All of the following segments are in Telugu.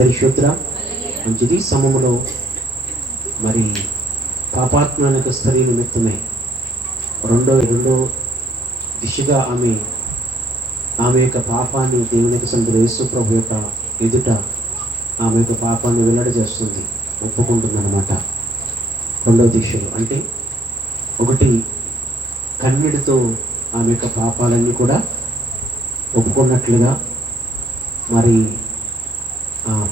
పరిశుద్ర మంచిది సమములో మరి పాపాత్మక స్త్రీ నిమిత్తమే రెండో దిశగా ఆమె యొక్క పాపాన్ని దేవునికి సంతులు యేసు ప్రభు యొక్క ఎదుట ఆమె యొక్క పాపాన్ని వెల్లడి చేస్తుంది, ఒప్పుకుంటుందన్నమాట. రెండవ దిశలో అంటే ఒకటి కన్నీటితో ఆమె యొక్క పాపాలన్నీ కూడా ఒప్పుకున్నట్లుగా, మరి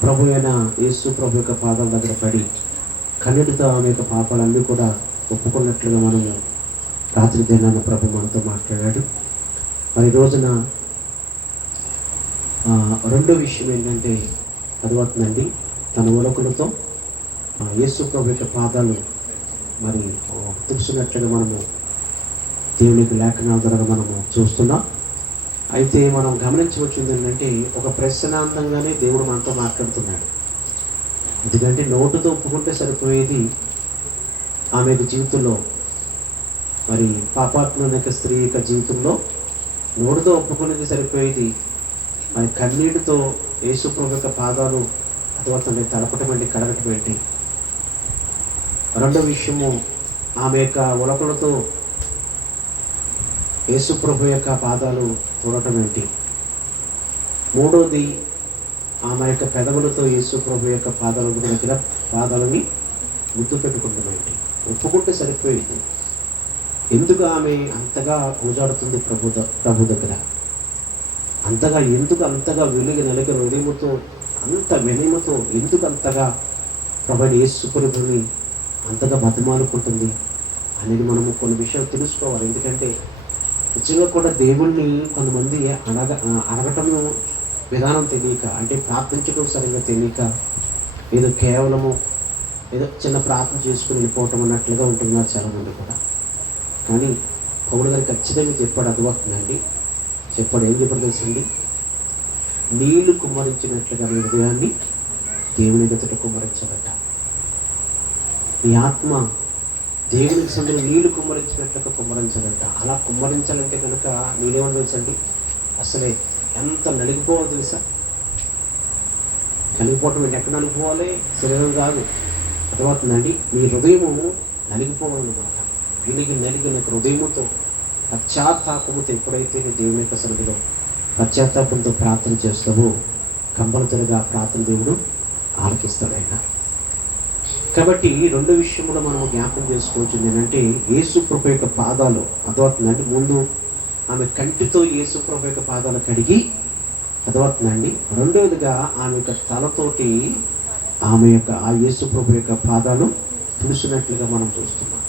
ప్రభు అయిన యేసు ప్రభు యొక్క పాదాల దగ్గర పడి కన్నీటితో ఆమె యొక్క పాపాలన్నీ కూడా ఒప్పుకున్నట్లుగా మనము రాత్రి దినాన ప్రభు మనతో మాట్లాడాడు. మరి రోజున రెండో విషయం ఏంటంటే అది అవుతుందండి, తన ఉలకులతో యేసు ప్రభు యొక్క పాదాలు మరి తుడిచినట్లుగా మనము దేవునికి లేఖనాల ద్వారా మనము చూస్తున్నాం. అయితే మనం గమనించవచ్చింది ఏంటంటే ఒక ప్రశ్నాంతంగానే దేవుడు మనతో మాట్లాడుతున్నాడు. ఎందుకంటే నోటుతో ఒప్పుకుంటే సరిపోయేది ఆమె యొక్క జీవితంలో, మరి పాపాత్మక స్త్రీ యొక్క జీవితంలో నోటుతో ఒప్పుకునేది సరిపోయేది, మరి కన్నీటితో యేసు ప్రభు యొక్క పాదాలు అతవతండి తడపటం ఏంటి, కడగటం ఏంటి. రెండో విషయము ఆమె యొక్క ఉలకలతో యేసు ప్రభు యొక్క పాదాలు చూడటం ఏంటి. మూడోది ఆమె యొక్క పెదవులతో యేసు ప్రభు యొక్క పాదాలని గుర్తు పెట్టుకుంటాం ఏంటి. ఒప్పుకుంటే సరిపోయింది. ఎందుకు ఆమె అంతగా పూజాడుతుంది ప్రభు దగ్గర, ఎందుకు అంతగా వెలుగు నెలకి హృదయముతో అంత వినయముతో ఎందుకు అంతగా ప్రభుని యేసు ప్రభుని అంతగా బతిమాలుకుంటుంది అనేది మనము కొన్ని విషయాలు తెలుసుకోవాలి. ఎందుకంటే నిజంగా కూడా దేవుణ్ణి కొంతమంది అడగటము విధానం తెలియక, అంటే ప్రార్థించడం సరిగ్గా తెలియక ఏదో కేవలము ఏదో చిన్న ప్రార్థన చేసుకుని వెళ్ళిపోవటం అన్నట్లుగా ఉంటున్నారు చాలామంది కూడా. కానీ పౌలు గారు ఖచ్చితంగా చెప్పాడు, అర్థమవుతుందండి. చెప్పాడు, ఏం చెప్పాడు తెలుసండి, నీళ్లు కుమ్మరించినట్లుగా నీ హృదయాన్ని దేవుని ఎదుట కుమ్మరించాలట. నీ ఆత్మ దేవునికి సందులో నీళ్లు కుమ్మరించినట్లుగా కుమ్మరించాలంట. అలా కుమ్మరించాలంటే కనుక నీళ్ళేమని తెలుసండి, అసలే ఎంత నలిగిపోవాలి తెలుసా. నలిగిపోవటం అంటే ఎక్కడ నలిగిపోవాలి, శరీరం కాదు, అర్థమవుతుందండి. నీ హృదయము నలిగిపోవాలన్నమాట. నలిగిన హృదయముతో పశ్చాత్తాపముతో ఎప్పుడైతే నీ దేవుని యొక్క సన్నిధిలో పశ్చాత్తాపంతో ప్రార్థన చేస్తావో కంపల్సరిగా ప్రార్థన దేవుడు ఆలకిస్తాడైనా. కాబట్టి రెండో విషయంలో మనం జ్ఞాపకం చేసుకోవచ్చు ఏంటంటే యేసు ప్రభు యొక్క పాదాలు అర్థమవుతుందండి. ముందు ఆమె కంటితో యేసు ప్రభు యొక్క పాదాలు కడిగి, అర్థమవుతుందండి. రెండవదిగా ఆమె యొక్క తలతోటి ఆమె యొక్క ఆ యేసు ప్రభు యొక్క పాదాలు తుడిసినట్లుగా మనం చూస్తున్నాం.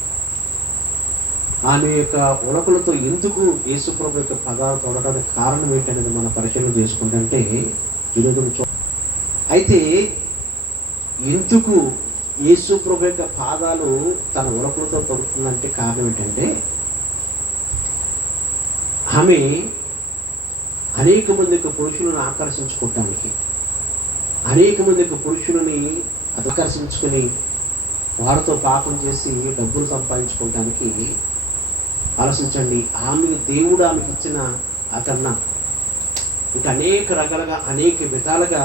ఆమె యొక్క ఉలకలతో ఎందుకు యేసు ప్రభు యొక్క పదాలు తోడడానికి కారణం ఏంటనేది మన పరిశీలన చేసుకుంటే ఈరోజు అయితే ఎందుకు యేసు ప్రభు యొక్క పాదాలు తన ఉలకలతో తొడుతుందంటే కారణం ఏంటంటే ఆమె అనేక మంది యొక్క పురుషులను ఆకర్షించుకోవటానికి, అనేక మంది యొక్క పురుషులని ఆకర్షించుకుని వారితో పాపం చేసి డబ్బులు సంపాదించుకోవటానికి ఆలోచించండి. దేవుడు ఆమెకి ఇచ్చిన అతన్న ఇంకా అనేక రకాలుగా అనేక విధాలుగా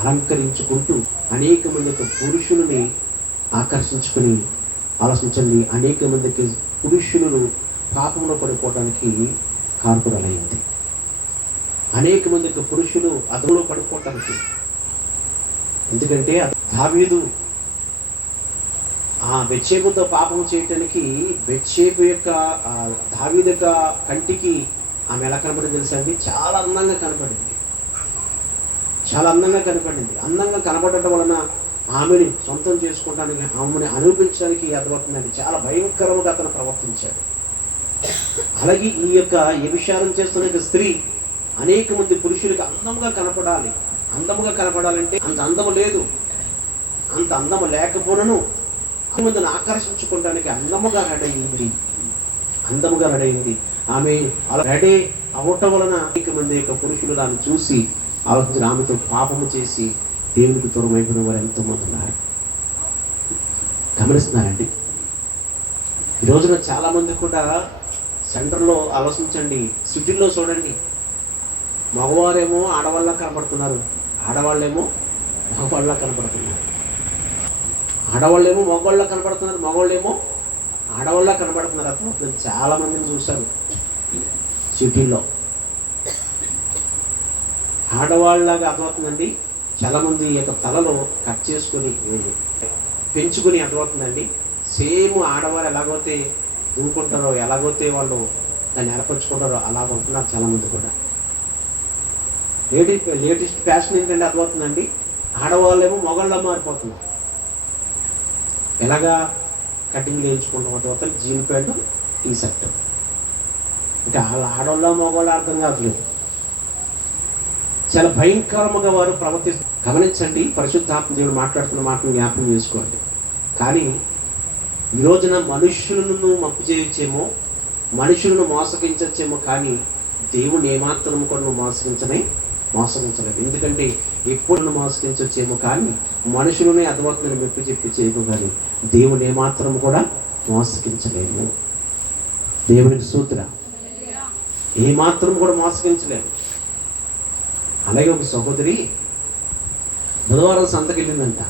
అలంకరించుకుంటూ అనేక మందికి పురుషులని ఆకర్షించుకుని ఆలోచించండి. అనేక మందికి పురుషులను పాపంలో పడిపోవడానికి కారకురాలయ్యింది. అనేక మందికి పురుషులు అదులో పడిపోవటానికి, ఎందుకంటే దావీదు ఆ బెత్షెబతో పాపం చేయటానికి బెత్షెబ యొక్క దావీదు యొక్క కంటికి ఆమె ఎలా కనపడింది తెలుసా అండి, చాలా అందంగా కనపడింది. అందంగా కనపడటం వలన ఆమెని సొంతం చేసుకోవడానికి, ఆమెని అనిపించడానికి అర్థమవుతుందండి. చాలా భయంకరంగా అతను ప్రవర్తించాడు. అలాగే ఈ యొక్క వ్యభిచారం చేస్తున్న స్త్రీ అనేక మంది పురుషులకి అందంగా కనపడాలంటే అంత అందము లేదు, అంత అందము లేకపోయినను మందిని ఆకర్షించుకోవడానికి అందముగా రెడీ అయింది. ఆమె అలా రెడీ అవటం వలన అనేక మంది యొక్క పురుషులు ఆమె చూసి ఆలోచించి ఆమెతో పాపము చేసి దేవునికి దూరం అయిపోయిన వారు ఎంతోమంది ఉన్నారు. గమనిస్తున్నారండి. ఈ రోజున చాలామంది కూడా సెంటర్లో ఆలోచించండి, సిటీల్లో చూడండి, మగవారేమో ఆడవాళ్ళ కనపడుతున్నారు, ఆడవాళ్ళేమో మగవాళ్ళ కనపడుతున్నారు. ఆడవాళ్ళేమో మగవాళ్ళ కనపడుతున్నారు, మగవాళ్ళేమో ఆడవాళ్ళ కనపడుతున్నారు. అర్థం నేను చాలామందిని చూశాను సిటీలో. ఆడవాళ్ళలాగా అర్థమవుతుందండి. చాలామంది యొక్క తలలో కట్ చేసుకొని పెంచుకొని అర్థమవుతుందండి. సేమ్ ఆడవాళ్ళు ఎలాగైతే దూకుంటారో, ఎలాగైతే వాళ్ళు దాన్ని ఏర్పరచుకుంటారో అలాగ ఉంటున్నారు చాలామంది కూడా. లేటెస్ట్ ఫ్యాషన్ ఏంటంటే అర్థమవుతుందండి, ఆడవాళ్ళేమో మొగళ్ళ మారిపోతున్నారు. ఎలాగా కటింగ్ వేయించుకుంటాం, అర్థమవుతుంది. Jean pant, T shirt. ఇంకా వాళ్ళ ఆడవాళ్ళ మొగవాళ్ళ అర్థం కావట్లేదు. చాలా భయంకరంగా వారు ప్రవర్తిస్తారు. గమనించండి, పరిశుద్ధాత్మ దేవుడు మాట్లాడుతున్న మాటను జ్ఞాపకం చేసుకోండి. కానీ ఈ రోజున మనుషులను మప్పు చేయొచ్చేమో, మనుషులను మోసగించచ్చేమో, కానీ దేవుని ఏమాత్రం కూడా నువ్వు మోసగించలేవు. ఎందుకంటే ఎప్పుడు మోసగించొచ్చేమో, కానీ మనుషులనే అర్థమవుతుందని మెప్పు చెప్పి చేయము, కానీ దేవుని ఏమాత్రం కూడా మోసగించలేము. దేవునికి సూత్ర ఏమాత్రం కూడా మోసగించలేము. అలాగే ఒక సహోదరి బుధవారం సంతకి వెళ్ళిందంట.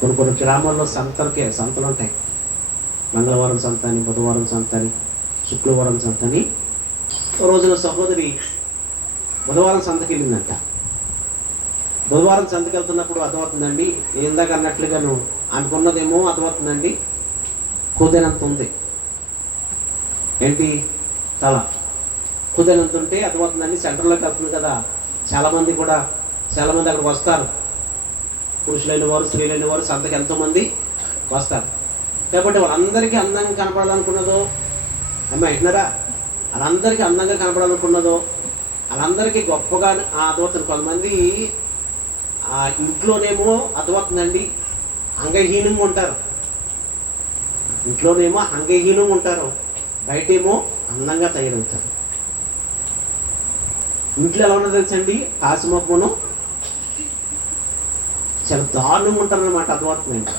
కొన్ని గ్రామాల్లో సంతలు ఉంటాయి. మంగళవారం సంత అని, బుధవారం సంత అని, శుక్రవారం సంత అని. రోజున సహోదరి బుధవారం సంతకి వెళ్ళిందంట. బుధవారం సంతకి వెళ్తున్నప్పుడు అర్థమవుతుందండి, ఇందాక అన్నట్లుగాను అనుకున్నదేమో అర్థమవుతుందండి, కుదిరినంత ఉంది. ఏంటి తల కుదిరినంత ఉంటే అర్థమవుతుందండి. సెంటర్లోకి వెళ్తుంది కదా, చాలామంది అక్కడికి వస్తారు. పురుషులైన వారు, స్త్రీలైన వారు సంతకి ఎంతోమంది వస్తారు. కాబట్టి వాళ్ళందరికీ అందంగా కనపడాలనుకున్నదో, వింటున్నారా, వాళ్ళందరికీ అందంగా కనపడాలనుకున్నదో, వాళ్ళందరికీ గొప్పగా అర్థమవుతుంది. కొంతమంది ఇంట్లోనేమో అర్థమవుతుందండి అంగహీనంగా ఉంటారు. ఇంట్లోనేమో అంగహీనంగా ఉంటారు, బయటేమో అందంగా తయారవుతారు. ఇంట్లో ఎలా ఉన్నదో తెలుసండి, కాసిమొక్కను చాలా దారుణంగా ఉంటారన్నమాట. అర్థమవుతుందండి.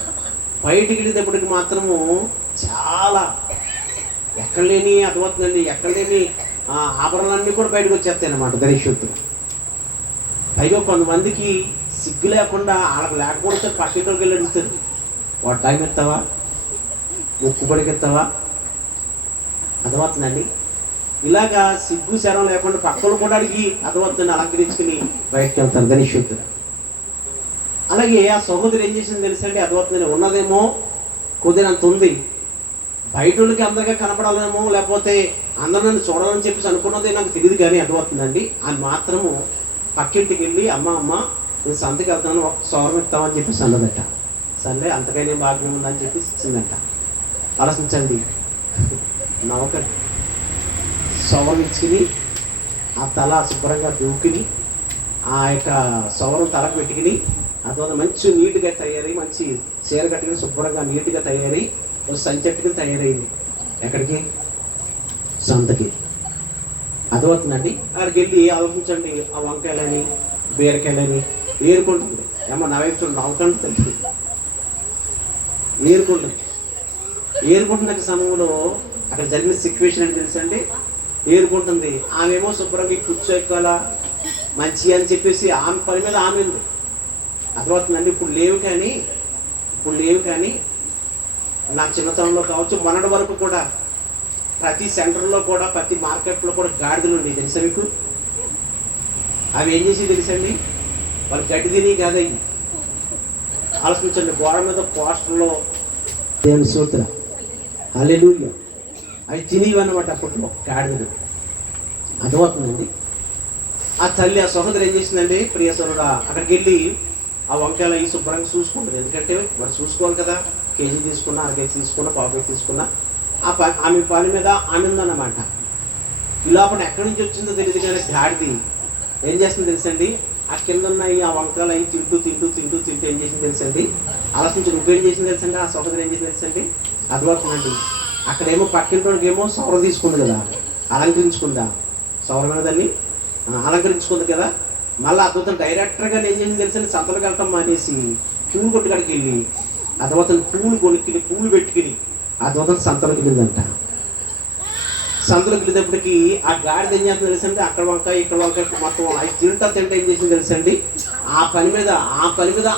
బయటికి వెళ్ళేటప్పటికి మాత్రము చాలా ఎక్కడ లేని అర్థమవుతుందండి, ఎక్కడ లేని ఆభరణాలన్నీ కూడా బయటకు వచ్చేస్తాయి అన్నమాట దరిశుద్ధులు. పైగా కొంతమందికి సిగ్గు లేకుండా వాళ్ళకి లేకపోతే పక్కింటికి వెళ్ళి అడుగుతారు, వాడు టైం ఎత్తావా, ముక్కు పడికెత్తావా. అర్థమవుతుందండి. ఇలాగా సిగ్గు శరం లేకుండా పక్కలు కూడా అడిగి అర్థమవుతుంది అలంకరించుకుని బయటకు వెళ్తారు దరిశుద్ధులు. అలాగే ఆ సహోదరి ఏం చేసింది తెలుసండి, అర్థమవుతుంది ఉన్నదేమో కుదిరినంత ఉంది, బయట వాళ్ళకి అందరిగా కనపడాలేమో, లేకపోతే అందరూ నన్ను చూడాలని చెప్పేసి అనుకున్నది నాకు తెలియదు, కానీ అర్థమవుతుందండి అని మాత్రము పక్కింటికి వెళ్ళి అమ్మ నేను సంతకి వెళ్తాను, ఒక సౌరం ఇస్తామని చెప్పేసి అన్నదట. సర్లే అంతకైనా భాగ్యం ఉందని చెప్పేసి ఇచ్చిందట. ఆలోచించండి, నవ్వకండి. సౌరం ఇచ్చుకుని ఆ తల శుభ్రంగా దూకిని ఆ యొక్క సౌరం తలకు పెట్టుకుని అర్థం మంచి నీట్గా తయారై, మంచి చీర కట్టుకుని శుభ్రంగా నీట్గా తయారై ఒక సంచెట్టుకుని తయారైంది. ఎక్కడికి? సంతకి. అర్థమవుతుందండి. అక్కడికి వెళ్ళి ఆలోచించండి, ఆ వంకాయలని బీరకాయలని ఏరుకుంటుంది. ఏమో నా వైపు చూడండి, నవ్వకండి తెలిసి ఏరుకుంటున్న సమయంలో అక్కడ జరిగిన సిచ్యువేషన్ అంటే తెలుసండి, ఏరుకుంటుంది. ఆమెమో శుభ్రంగా కూర్చోెక్కాలా మంచి అని చెప్పేసి ఆమె పని మీద ఆమె ఉంది. అర్థమవుతుందండి. ఇప్పుడు లేవు కానీ నా చిన్నతనంలో కావచ్చు, మొన్నటి వరకు కూడా ప్రతి సెంటర్లో కూడా, ప్రతి మార్కెట్లో కూడా గాడిదలు ఉండేవి. తెలుసా మీకు? అవి ఏం చేసి తెలుసండి, వాళ్ళు గడ్డి తిని కాదయ్యి. ఆలోచించండి, గోడ మీద పోస్టర్లో దేవుని స్తోత్రం హల్లెలూయా అవి తినేవి అన్నమాట అప్పట్లో గాడిదలు. అర్థమవుతుందండి. ఆ తల్లి, ఆ సహోదరు ఏం చేసిందండి, ప్రియ సోదరుడా, అక్కడికి వెళ్ళి ఆ వంకాయలు అవి శుభ్రంగా చూసుకుంటుంది. ఎందుకంటే మరి చూసుకోవాలి కదా, కేజీ తీసుకున్నా, అర కేజీ తీసుకున్నా, పావు కేజీ తీసుకున్నా, ఆమె పని మీద ఆమె ఉందన్నమాట. ఈ లోపల ఎక్కడి నుంచి వచ్చిందో తెలియదు, కానీ గాడిది ఏం చేస్తుంది తెలుసండి, ఆ కింద ఉన్నాయి ఆ వంకాయలు అవి తింటూ ఏం చేసింది తెలుసండి, ఆలోచించి నువ్వేం చేసింది తెలుసండి, ఆ సహోదరు ఏం చేసింది తెలుసండి, అర్థమవుతుందండి. అక్కడేమో పక్కింటోడికి ఏమో సౌర తీసుకుంది కదా, అలంకరించుకుందా, సౌర మీద దాన్ని అలంకరించుకుంది కదా. మళ్ళీ అద్భుతం డైరెక్టర్గా ఏం చేసింది తెలుసండి, సంతలకు వెళ్ళటం మానేసి పూలు కొట్టుకాడికి వెళ్ళి అద్భుతం పూలు కొనుక్కుని పూలు పెట్టుకుని అద్భుతం సంతలకు వెళ్ళిందంట. సంతలకు వెళ్ళేటప్పటికి ఆ గాడిద ఏం చేస్తుంది తెలుసండి, అక్కడ వంకాయ ఇక్కడ వంకాయ మొత్తం అవి తింటా ఏం చేసింది తెలుసండి, ఆ పని మీద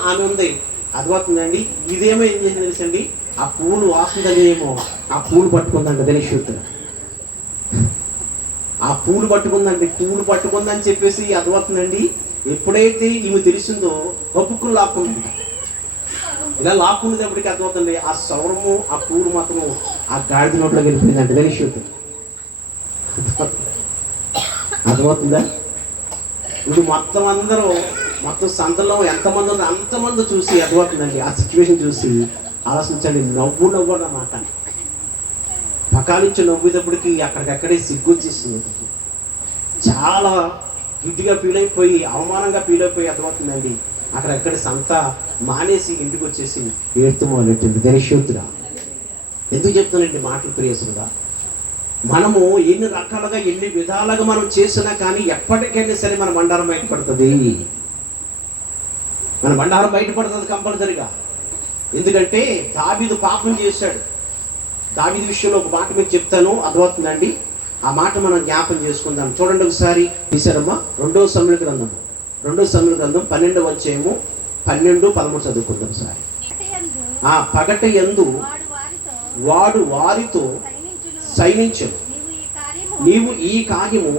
ఆమె ఉంది. అర్థమవుతుందండి. ఇదేమో ఏం చేసింది తెలుసండి, ఆ పూలు వాసన తగ్గేమో ఆ పూలు పట్టుకుందంట తెలియశూత్ర. ఆ పూలు పట్టుకుందని చెప్పేసి అర్థమవుతుందండి. ఎప్పుడైతే ఈమె తెలిసిందో ఒప్పుకుని లాక్కుందంట. ఇలా లాక్కునేటప్పటికి అర్థమవుతుంది ఆ సౌరము ఆ పూలు మాత్రం ఆ గాడిద నోట్లోకి వెళ్ళిపోయిందంట తెలియశూత్ర. అర్థమవుతుందా? ఇప్పుడు మొత్తం సంతలో ఎంతమంది ఉన్నారు అంతమంది చూసి అర్థమవుతుందండి. ఆ సిచ్యువేషన్ చూసి ఆలోచించండి. నవ్వు అన్నమాట. పకాలించి నవ్వేటప్పటికి అక్కడికక్కడే సిగ్గు వచ్చేసింది. చాలా గిడ్డిగా ఫీల్ అయిపోయి అవమానంగా ఫీల్ అయిపోయి అర్థమవుతుందండి. అక్కడెక్కడ సంత మానేసి ఇంటికి వచ్చేసి ఏడుతూ మొదలెట్టింది తెలియశూత్ర. ఎందుకు చెప్తానండి మాటలు ప్రియసుగా, మనము ఎన్ని రకాలుగా ఎన్ని విధాలుగా మనం చేసినా కానీ ఎప్పటికైనా సరే మన బండారం బయటపడుతుంది. మన బండారం బయటపడుతుంది కంపల్సరిగా. ఎందుకంటే దావీదు పాపం చేశాడు. దావీదు విషయంలో ఒక మాట మీకు చెప్తాను, అర్థమవుతుందండి. ఆ మాట మనం జ్ఞాపం చేసుకుందాం. చూడండి ఒకసారి తీశారమ్మా. 2వ సమూయేలు గ్రంథం 12వ అధ్యాయము 12-13 చదువుకుందాం ఒకసారి. పగట యందు వాడు వారితో సైనించును, నీవు ఈ కార్యము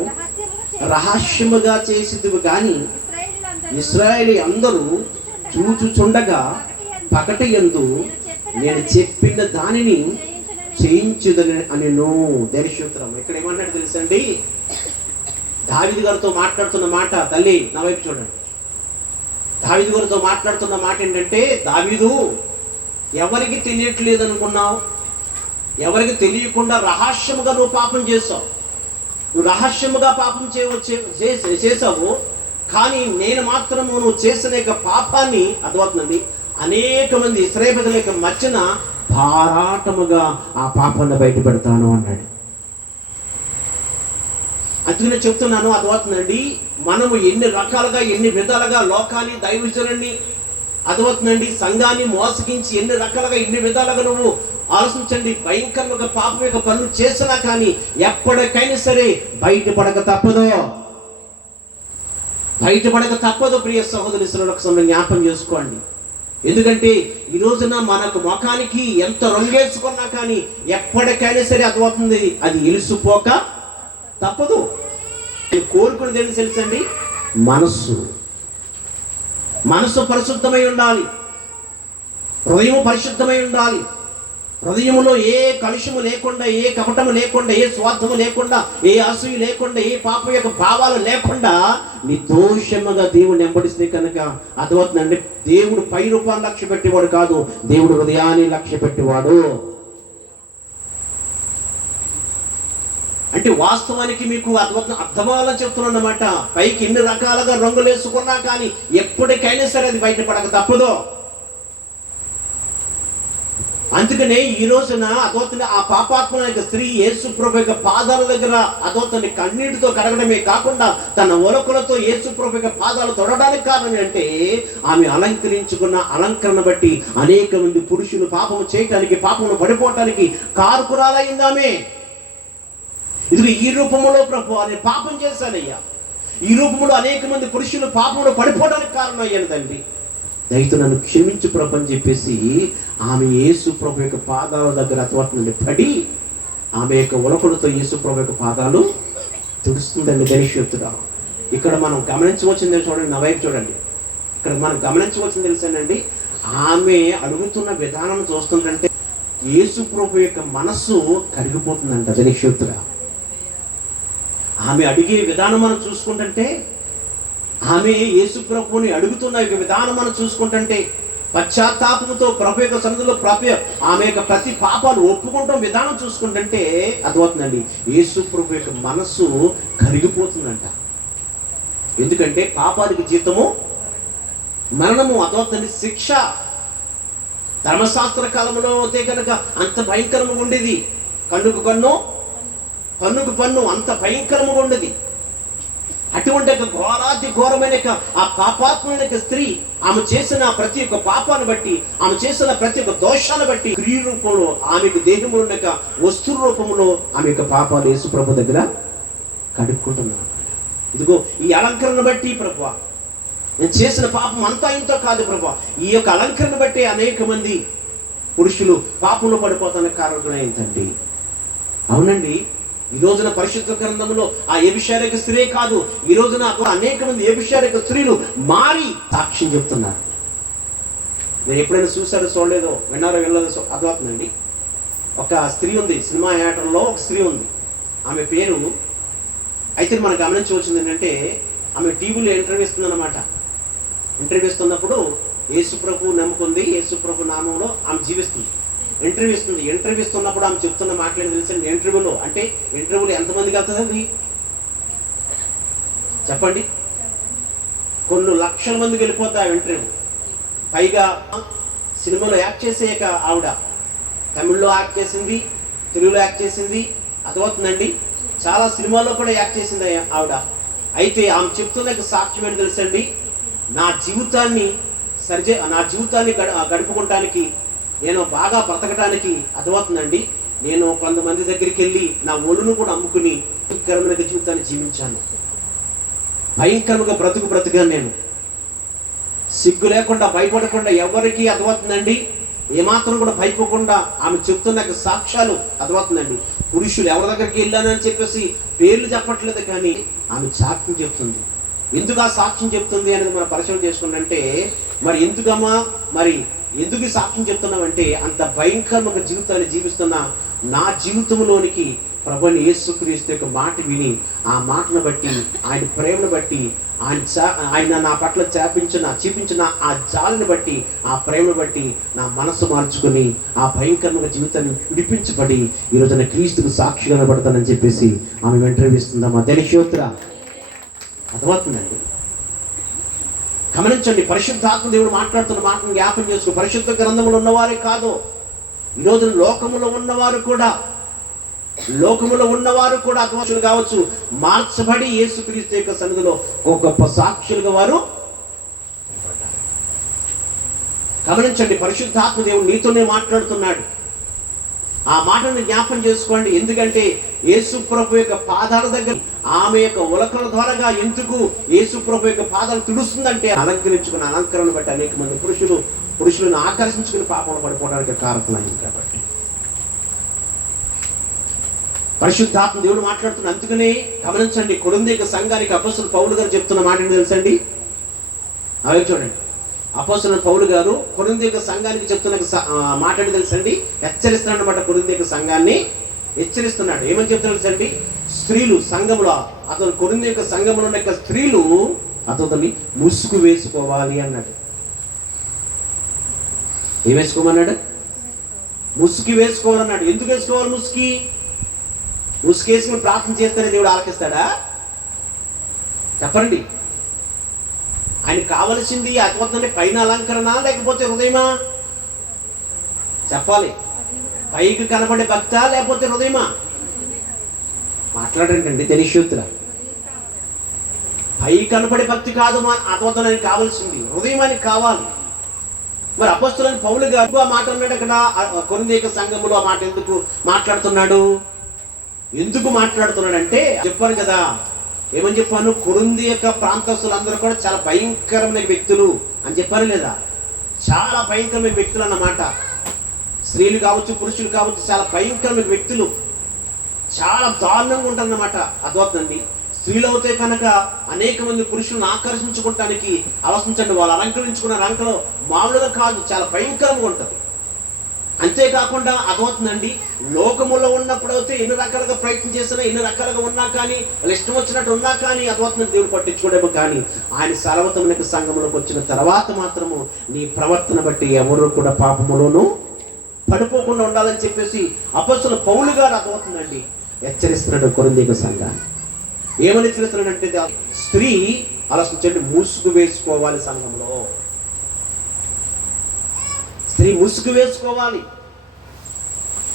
రహస్యముగా చేసిదివి గాని ఇశ్రాయేలు అందరూ చూచుచుండగా పగట యందు నేను చెప్పిన దానిని చేయించుదని అనెను. దైవసూత్రం ఇక్కడ ఏమన్నాడు తెలుసండి, దావీదు గారితో మాట్లాడుతున్న మాట. తల్లి నా వైపు చూడండి. దావీదు గారితో మాట్లాడుతున్న మాట ఏంటంటే, దావీదు ఎవరికి తెలియట్లేదు అనుకున్నావు, ఎవరికి తెలియకుండా రహస్యముగా నువ్వు పాపం చేసావు. నువ్వు రహస్యముగా పాపం చేసావు. కానీ నేను మాత్రము నువ్వు చేసిన పాపాన్ని అర్థమవుతుందండి అనేక మంది ఇశ్రాయేలు ప్రజల యొక్క మధ్యన భారాటముగా ఆ పాపాన్ని బయటపెడతాను అన్నాడు. అందుకనే చెప్తున్నాను, అర్థమవుతుందండి. మనము ఎన్ని రకాలుగా ఎన్ని విధాలుగా లోకాన్ని దైవజనుల్ని అర్థమవుతుందండి సంఘాన్ని మోసగించి ఎన్ని రకాలుగా ఎన్ని విధాలుగా నువ్వు ఆలోచించండి. భయంకరంగా పాపం యొక్క పనులు చేసినా కానీ ఎప్పటికైనా సరే బయటపడక తప్పదు ప్రియ సహోదరి సోదరులకు జ్ఞాపం చేసుకోండి. ఎందుకంటే ఈ రోజున మనకు ముఖానికి ఎంత రంగేసుకున్నా కానీ ఎప్పటికైనా సరే అర్థమవుతుంది, అది ఎలిసిపోక తప్పదు. కోరుకునేది ఏంటి తెలుసండి, మనస్సు పరిశుద్ధమై ఉండాలి, హృదయం పరిశుద్ధమై ఉండాలి. హృదయములో ఏ కలుషము లేకుండా, ఏ కపటము లేకుండా, ఏ స్వార్థము లేకుండా, ఏ అసూయ లేకుండా, ఏ పాపం యొక్క భావాలు లేకుండా నిర్దోషముగా దేవుడిని వెంబడిస్తే కనుక అర్థమవుతుందండి. దేవుడు పై రూపాన్ని లక్ష్య పెట్టేవాడు కాదు, దేవుడు హృదయాన్ని లక్ష్య పెట్టేవాడు. అంటే వాస్తవానికి మీకు అర్థమవ్వాలని చెప్తున్నాను అన్నమాట. పైకి ఎన్ని రకాలుగా రంగులు వేసుకున్నా కానీ ఎప్పటికైనా సరే అది బయటపడక తప్పదు. అందుకనే ఈ రోజున అదోతని ఆ పాపాత్మ స్త్రీ యేసు ప్రభు యొక్క పాదాల దగ్గర అదోతని కన్నీటితో కడగడమే కాకుండా తన ఒలకులతో యేసు ప్రభు యొక్క పాదాలు తొడడానికి కారణం అంటే ఆమె అలంకరించుకున్న అలంకరణ బట్టి అనేక మంది పురుషులు పాపము చేయటానికి, పాపమును పడిపోవటానికి కారుకురాలైందామే. ఇది ఈ రూపంలో ప్రభు అని పాపం చేశానయ్యా, ఈ రూపంలో అనేక మంది పురుషులు పాపమును పడిపోవడానికి కారణం అయ్యాను తండ్రి, దయతో నన్ను క్షమించు ప్రభు అని చెప్పేసి ఆమె యేసు ప్రభు యొక్క పాదాల దగ్గర అతవట్నండి పడి ఆమె యొక్క ఉలకలతో యేసు ప్రభు యొక్క పాదాలు తుడుస్తుందండి దైవశక్తుడా. ఇక్కడ మనం గమనించవచ్చింది చూడండి, నా వైపు చూడండి. ఇక్కడ మనం గమనించవచ్చింది తెలుసానండి, ఆమె అడుగుతున్న విధానం చూస్తుందంటే యేసు ప్రభు యొక్క మనస్సు కరిగిపోతుందంట దైవశక్తుడా. ఆమె అడిగే విధానం మనం చూసుకుంటుంటే, ఆమె యేసు ప్రభువుని అడుగుతున్న విధానం మనం చూసుకుంటుంటే పశ్చాత్తాపంతో ప్రభు యొక్క సన్నిధిలో ఆమె యొక్క ప్రతి పాపాలు ఒప్పుకుంటాం విధానం చూసుకుంటుంటే అర్థమవుతుందండి యేసు ప్రభు యొక్క మనస్సు కరిగిపోతుందంట. ఎందుకంటే పాపానికి జీతము మరణము, అర్థమవుతుంది శిక్ష. ధర్మశాస్త్ర కాలంలో అయితే కనుక అంత భయంకరంగా ఉండేది. కన్నుకు కన్ను, పన్నుకు పన్ను, అంత భయంకరంగా ఉండేది. అటువంటి ఘోరాతి ఘోరమైన ఆ పాపాత్మైన స్త్రీ ఆమె చేసిన ప్రతి ఒక్క పాపాన్ని బట్టి, ఆమె చేసిన ప్రతి ఒక్క దోషాన్ని బట్టి క్రియ రూపంలో ఆమెకు దేహంలో ఉన్న వస్తు రూపంలో ఆమె యొక్క పాపాలు యేసు ప్రభు దగ్గర కడుక్కుంటున్నారు. ఇదిగో ఈ అలంకరణ బట్టి ప్రభువా, నేను చేసిన పాపం అంతా ఇంతో కాదు ప్రభా. ఈ యొక్క అలంకరణ బట్టి అనేక మంది పురుషులు పాపంలో పడిపోతానికి కారణం ఏంటండి? అవునండి, ఈ రోజున పరిశుద్ధ గ్రంథంలో ఆ వ్యభిచారిక స్త్రీ కాదు, ఈ రోజున అనేక మంది వ్యభిచారిక స్త్రీలు మారి సాక్ష్యం చెప్తున్నారు. మీరు ఎప్పుడైనా చూసారో చూడలేదో, విన్నారో వెళ్ళలేదో అర్థమవుతుందండి. ఒక స్త్రీ ఉంది, సినిమా యాక్టర్లో ఒక స్త్రీ ఉంది, ఆమె పేరు అయితే మనం గమనించవచ్చింది ఏంటంటే ఆమె టీవీలో ఇంటర్వ్యూ ఇస్తుందన్నమాట. ఇంటర్వ్యూ ఇస్తున్నప్పుడు యేసుప్రభు నమ్ముకుంది, యేసుప్రభు నామంలో ఆమె జీవిస్తుంది. ఇంటర్వ్యూ ఇస్తుంది. ఇంటర్వ్యూ ఇస్తున్నప్పుడు ఆమె చెప్తున్న మాటలు తెలిసింది. ఇంటర్వ్యూలో అంటే ఇంటర్వ్యూలో ఎంతమందికి వెళ్తుందండి చెప్పండి? కొన్ని లక్షల మందికి వెళ్ళిపోతాయి ఆ ఇంటర్వ్యూ. పైగా సినిమాలో యాక్ట్ చేసేయక ఆవిడ తమిళ్లో యాక్ట్ చేసింది, తెలుగులో యాక్ట్ చేసింది, అర్థమవుతుందండి. చాలా సినిమాల్లో కూడా యాక్ట్ చేసింది ఆవిడ. అయితే ఆమె చెప్తున్న సాక్ష్యం ఏంటి తెలుసండి? నా జీవితాన్ని గడుపుకోవటానికి, నేను బాగా బ్రతకటానికి అర్థమవుతుందండి, నేను కొంతమంది దగ్గరికి వెళ్ళి నా ఒళ్ళును కూడా అమ్ముకుని భయంకరమైన జీవితాన్ని జీవించాను. భయంకరంగా బ్రతుకుగాను. నేను సిగ్గు లేకుండా, భయపడకుండా, ఎవరికి అర్థమవుతుందండి, ఏమాత్రం కూడా భయపడకుండా ఆమె చెప్తున్న సాక్ష్యాలు అర్థమవుతుందండి. పురుషులు ఎవరి దగ్గరికి వెళ్ళానని చెప్పేసి పేర్లు చెప్పట్లేదు, కానీ ఆమె సాక్ష్యం చెప్తుంది. ఎందుకు ఆ సాక్ష్యం చెప్తుంది అనేది మనం పరిశీలన చేసుకుంటే, మరి ఎందుకమ్మా, మరి ఎందుకు సాక్ష్యం చెప్తున్నామంటే, అంత భయంకరమైన జీవితాన్ని జీవిస్తున్న నా జీవితంలోనికి ప్రభువైన యేసుక్రీస్తు యొక్క మాట విని, ఆ మాటను బట్టి, ఆయన ప్రేమను బట్టి, ఆయన నా పట్ల చూపించిన ఆ జాలిని బట్టి, ఆ ప్రేమను బట్టి నా మనసు మార్చుకొని ఆ భయంకరమైన జీవితాన్ని విడిపించబడి ఈరోజున క్రీస్తుకు సాక్షిగా నిలబడతానని చెప్పేసి ఆమె వెంటనే తెలిశోత్ర. అర్థమవుతుందండి. గమనించండి, పరిశుద్ధాత్మ దేవుడు మాట్లాడుతున్న మాటను జ్ఞాపం చేసుకో. పరిశుద్ధ గ్రంథములు ఉన్నవారే కాదు, ఈరోజు లోకములో ఉన్నవారు కూడా అద్భుతులు కావచ్చు, మార్చబడి యేసుక్రీస్తు యొక్క సన్నిధిలో ఒక గొప్ప సాక్షులుగా వారు. గమనించండి, పరిశుద్ధాత్మ దేవుడు నీతోనే మాట్లాడుతున్నాడు. ఆ మాటను జ్ఞాపం చేసుకోండి. ఎందుకంటే యేసు ప్రభు యొక్క పాదాల దగ్గర ఆమె యొక్క ఉలకల ద్వారాగా ఎందుకు యేసు ప్రభు యొక్క పాదాలు తుడుస్తుందంటే, అలంకరించుకున్న అలంకరణ బట్టి అనేక మంది పురుషులను ఆకర్షించుకుని పాపంలో పడిపోవడానికి కారకులైంది. కాబట్టి పరిశుద్ధాత్మ దేవుడు మాట్లాడుతున్న. అందుకనే గమనించండి, కొరింథీ సంఘానికి అపోస్తలుడు పౌలు గారు చెప్తున్న మాట ఏంటో తెలుసండి? అవి చూడండి, అపోస్తలుడు పౌలు గారు కొరింథీ సంఘానికి చెప్తున్న మాట ఏంటో తెలుసండి? హెచ్చరిస్తున్నాడు అన్నమాట. కొరింథీ సంఘాన్ని హెచ్చరిస్తున్నాడు. ఏమని చెప్తున్నాడు తెలుసండి? స్త్రీలు సంఘములో, అతను కొరింథీ సంఘములో ఉన్న స్త్రీలు అతని ముసుగు వేసుకోవాలి అన్నాడు. ఏం వేసుకోమన్నాడు? ముసుగు వేసుకోవాలన్నాడు. ఎందుకు వేసుకోవాలి ముసుకేసుకుని ప్రార్థన చేస్తేనే దేవుడు ఆలకిస్తాడా? చెప్పండి. ఆయనకు కావలసింది అద్భుతమైన పైన అలంకరణ లేకపోతే హృదయమా? చెప్పాలి. పైకి కనపడే భక్త లేకపోతే హృదయమా? మాట్లాడండి తెలిశోత్తురా. పై కనపడే భక్తి కాదు అద్భుతానికి కావాల్సింది, హృదయమానికి కావాలి. మరి అపోస్తలుడైన పౌలు గారు ఆ మాట అన్నాడు అక్కడ కొరింథీ సంఘములో. ఆ మాట ఎందుకు మాట్లాడుతున్నాడు? అంటే చెప్పాను కదా, ఏమని చెప్పాను? కొరింథీ ప్రాంతస్తులందరూ కూడా చాలా భయంకరమైన వ్యక్తులు అని చెప్పాను లేదా? చాలా భయంకరమైన వ్యక్తులు అన్నమాట. స్త్రీలు కావచ్చు, పురుషులు కావచ్చు, చాలా భయంకరమైన వ్యక్తులు, చాలా దారుణంగా ఉంటారన్నమాట. అర్థమవుతుందండి. స్త్రీలు అవుతే కనుక అనేక మంది పురుషులను ఆకర్షించుకోవటానికి ఆలోచించండి. వాళ్ళు అలంకరించుకున్న రంకలో మామూలుగా కాదు, చాలా భయంకరంగా ఉంటుంది. అంతేకాకుండా అర్థమవుతుందండి, లోకములో ఉన్నప్పుడు అయితే ఎన్ని రకాలుగా ప్రయత్నం చేసినా, ఎన్ని రకాలుగా ఉన్నా కానీ, వాళ్ళు ఇష్టం వచ్చినట్టు ఉన్నా కానీ అర్థమవుతుంది, దేవుడు పట్టించుకోవడేమో. కానీ ఆయన సర్వతమునికి సంఘంలోకి వచ్చిన తర్వాత మాత్రము నీ ప్రవర్తన బట్టి ఎవరు కూడా పాపములోనూ పడిపోకుండా ఉండాలని చెప్పేసి అపోస్తలుడు పౌలు గారు అర్థమవుతుందండి హెచ్చరిస్తున్నాడు కొరింథీ సంఘాన్ని. ఏమని హెచ్చరిస్తున్నాడంటే, స్త్రీ ఆలోచించండి, ముసుగు వేసుకోవాలి సంఘంలో. స్త్రీ ముసుగు వేసుకోవాలి.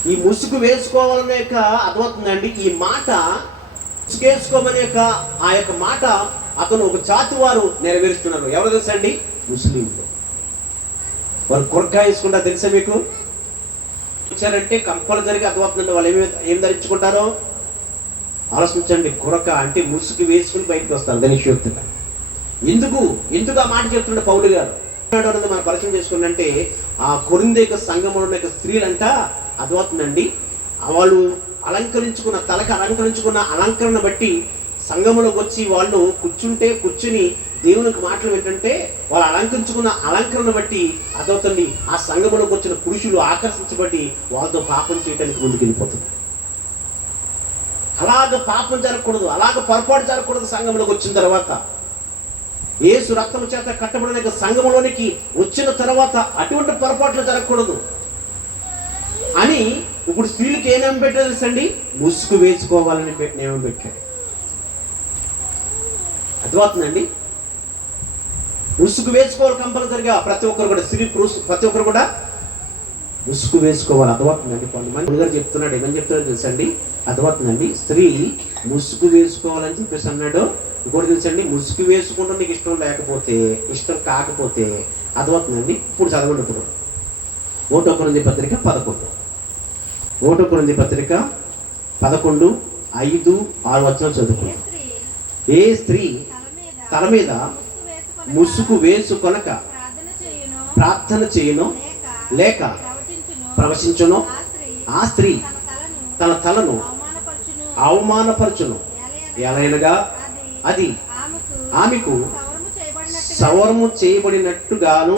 ఈ ముసుగు వేసుకోవాలనే యొక్క అర్థమవుతుందండి. ఈ మాట ముసుగేసుకోమనే ఆ యొక్క మాట అతను ఒక జాతి వారు నెరవేరుస్తున్నారు. ఎవరు తెలుసండి? ముస్లింలు. వారు కుర్కా వేసుకుంటా తెలుసా మీకు? వచ్చారంటే కంపల్సరిగా అర్థమవుతుందండి వాళ్ళు ఏం ధరించుకుంటారో ఆలోచించండి. కురక అంటే ముసుగు వేసుకుని బయటకు వస్తారు తెలిశోత్తుగా. ఎందుకు ఎందుకు ఆ మాట చెప్తున్నాడు పౌలు గారు అన్నది మనం పరిచయం చేసుకుంటే, ఆ కొరింథీ సంఘంలో ఉన్న స్త్రీలంట అర్థమవుతుందండి, వాళ్ళు అలంకరించుకున్న తలకు అలంకరించుకున్న అలంకరణ బట్టి సంఘంలోకి వచ్చి వాళ్ళు కూర్చుని దేవునికి మాటలు ఏంటంటే వాళ్ళు అలంకరించుకున్న అలంకరణ బట్టి అదవుతుంది ఆ సంఘంలోకి వచ్చిన పురుషులు ఆకర్షించబడి వాళ్ళతో పాపం చేయడానికి ముందుకు వెళ్ళిపోతుంది. అలాగ పాపం జరగకూడదు, అలాగ పొరపాటు జరగకూడదు. సంఘంలోకి వచ్చిన తర్వాత యేసు రక్తం చేత కట్టబడిన సంఘంలోనికి వచ్చిన తర్వాత అటువంటి పొరపాట్లు జరగకూడదు అని ఇప్పుడు స్త్రీలకు ఏ నియమం పెట్టారు తెలుసండి? ముసుగు వేసుకోవాలని నియమం పెట్టాడు. అర్థమవుతుందండి? ముసుగు వేసుకోవాలి కంపల్సరిగా. ప్రతి ఒక్కరు కూడా స్త్రీ పురుషు ప్రతి ఒక్కరు కూడా ముసుగు వేసుకోవాలి. అర్థమవుతుందండి? కొంతమంది గారు చెప్తున్నాడు, ఏమని చెప్తున్నాడు తెలుసండి? అర్థమవుతుందండి? స్త్రీ ముసుగు వేసుకోవాలని చెప్పేసి అన్నాడు. ఇంకోటి తెలుసండి, ముసుగు వేసుకుంటూ నీకు ఇష్టం కాకపోతే అర్థమవుతుందండి? ఇప్పుడు చదవండి. 1 కొరింథీ పత్రిక 11 1 కొరింథీ పత్రిక 11 5, 6 వచనాలు చదువుకుంటాం. ఏ స్త్రీ తల మీద ముసుగు వేసుకొనక ప్రార్థన చేయునో లేక ప్రవచించునో ఆ స్త్రీ తన తలను అవమానపరచును, ఎలయనగా అది ఆమెకు సవరము చేయబడినట్టుగాను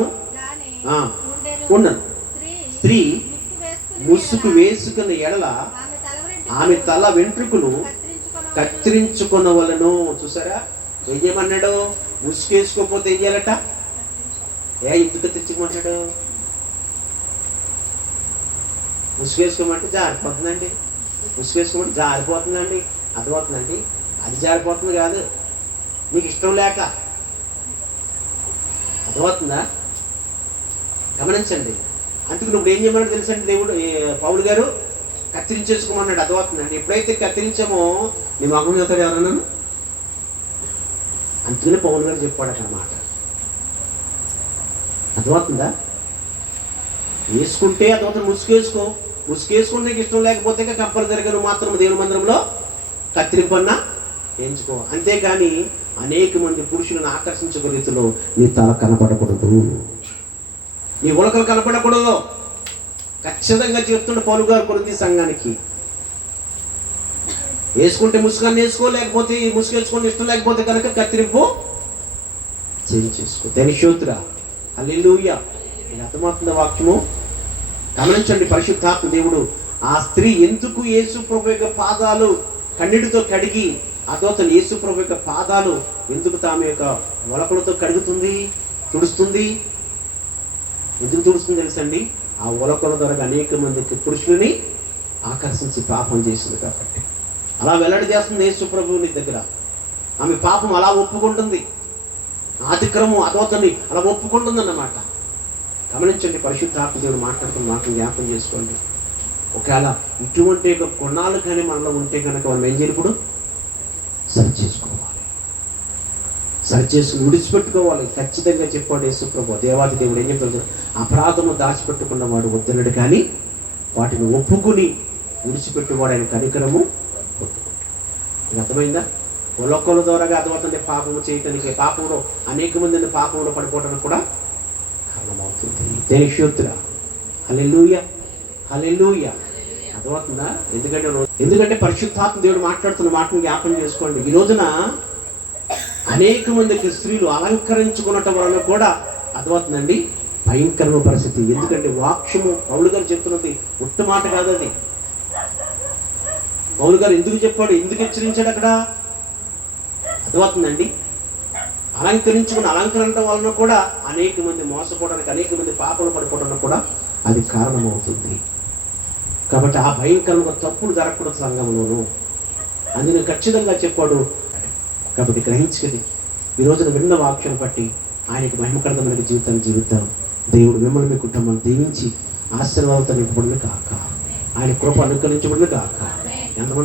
ఉండను. స్త్రీ ముసుగు వేసుకున్న ఎడల ఆమె తల వెంట్రుకలు కత్తిరించుకునవలెను. చూసారా ఏం చేయమన్నాడు? ముసుగు వేసుకోకపోతే ఏం చేయాలట? ఎందుకు కత్తిరించుకోమన్నాడు? ముసుగు వేసుకోమంటే జారిపోతుందండి. ముసుగు వేసుకోమంటే జారిపోతుందండి. అర్థమవుతుందండి? అది జారిపోతుంది కాదు, నీకు ఇష్టం లేక. అర్థమవుతుందా? గమనించండి. అందుకు నువ్వు ఏం చేయమన్నాడు తెలుసండి? దేవుడు పౌలు గారు కత్తిరించేసుకోమన్నాడు. అర్థమవుతుందండి? ఎప్పుడైతే కత్తిరించామో నీ మగం చదువుతాడు ఎవరన్నా. అందుకనే పౌలు గారు చెప్పాడు అన్నమాట. అర్థమవుతుందా? వేసుకుంటే అర్థమవుతుంది. ముసుగేసుకుంటే నీకు ఇష్టం లేకపోతే కంపల్సరిగా నువ్వు మాత్రం దేవుని మందిరంలో కత్తిరింపన్నా వేయించుకో. అంతేగాని అనేక మంది పురుషులను ఆకర్షించే రీతిలో నీ తల కనపడకూడదు, నీ ఉలకలు కనపడకూడదు. ఖచ్చితంగా చెప్తుండే పౌలు గారు కొరింథీ సంఘానికి. వేసుకుంటే ముసుగాన్ని వేసుకో, లేకపోతే ముసుగు వేసుకుంటే ఇష్టం లేకపోతే కనుక కత్తిరింపు చేయించేసుకో. ధనిషోత్ర హల్లెలూయా. ఇది అర్థమవుతున్న వాక్యము గమనించండి. పరిశుద్ధాత్మ దేవుడు ఆ స్త్రీ ఎందుకు యేసు ప్రభు యొక్క పాదాలు కన్నీటితో కడిగి అదోతను యేసు ప్రభు యొక్క పాదాలు ఎందుకు తామె యొక్క ఒలకలతో కడుగుతుంది, తుడుస్తుంది? ఎందుకు తుడుస్తుంది తెలుసండి? ఆ ఒలకల ద్వారా అనేక మందికి పురుషులని ఆకర్షించి పాపం చేసింది కాబట్టి అలా వెల్లడి చేస్తుంది యేసు ప్రభువు నీ దగ్గర. ఆమె పాపం అలా ఒప్పుకుంటుంది, అతిక్రమం అదోతని అలా ఒప్పుకుంటుంది అన్నమాట. గమనించండి. పరిశుద్ధాత్మ దేవుడు మాట్లాడుతున్న మాటను జ్ఞాపకం చేసుకోండి. ఒకవేళ ఇటువంటి గుణాలు కానీ మనలో ఉంటే కనుక మనం ఏం చేయాలి? ఇప్పుడు సరిచేసుకోవాలి, సరిచేసుకుని విడిచిపెట్టుకోవాలి. ఖచ్చితంగా చెప్పాడు యేసు ప్రభు. దేవాది దేవుడు ఏం చెప్తాడు? అపరాధము దాచిపెట్టుకున్న వాడు వద్దనడు, కానీ వాటిని ఒప్పుకుని విడిచిపెట్టేవాడు ఆయన కనికరము ఒప్పుకుంటాడు. అర్థమైందా? ఒక్కొక్కల ద్వారా అర్థమవుతుంది. పాపము చేయటానికి, పాపంలో అనేక మందిని పాపంలో పడిపోవడానికి కూడా కారణమవుతుంది. దేశోత్ర హల్లెలూయా హల్లెలూయా. అర్థమవుతుందా? ఎందుకంటే పరిశుద్ధాత్మ దేవుడు మాట్లాడుతున్న మాటను జ్ఞాపకం చేసుకోండి. ఈ రోజున అనేక మందికి స్త్రీలు అలంకరించుకున్నట్టు వలన కూడా అర్థమవుతుందండి భయంకరమైన పరిస్థితి. ఎందుకంటే వాక్యము పౌలు గారు చెప్తున్నది ఉత్త మాట కాదు. అది పౌలు గారు ఎందుకు చెప్పాడు, ఎందుకు హెచ్చరించాడు అక్కడ? అర్థమవుతుందండి? అలంకరించుకున్న అలంకరణ వలన కూడా అనేక మంది మోసపోవడానికి, అనేక మంది పాపలు పడిపోవడానికి కూడా అది కారణమవుతుంది. కాబట్టి ఆ భయంకరంగా తప్పులు జరగకూడదు సంఘంలోనూ. అందుకని ఖచ్చితంగా చెప్పాడు. కాబట్టి గ్రహించుకుని ఈ రోజున విన్న వాక్యం బట్టి ఆయనకి మహిమకరమైన జీవితాన్ని జీవిద్దాం. దేవుడు మిమ్మల్ని మీ కుటుంబాన్ని దీవించి ఆశీర్వాదంతో నింపబడును కాక, ఆయన కృప అనుకరించబడును కాక. ఎంతమంది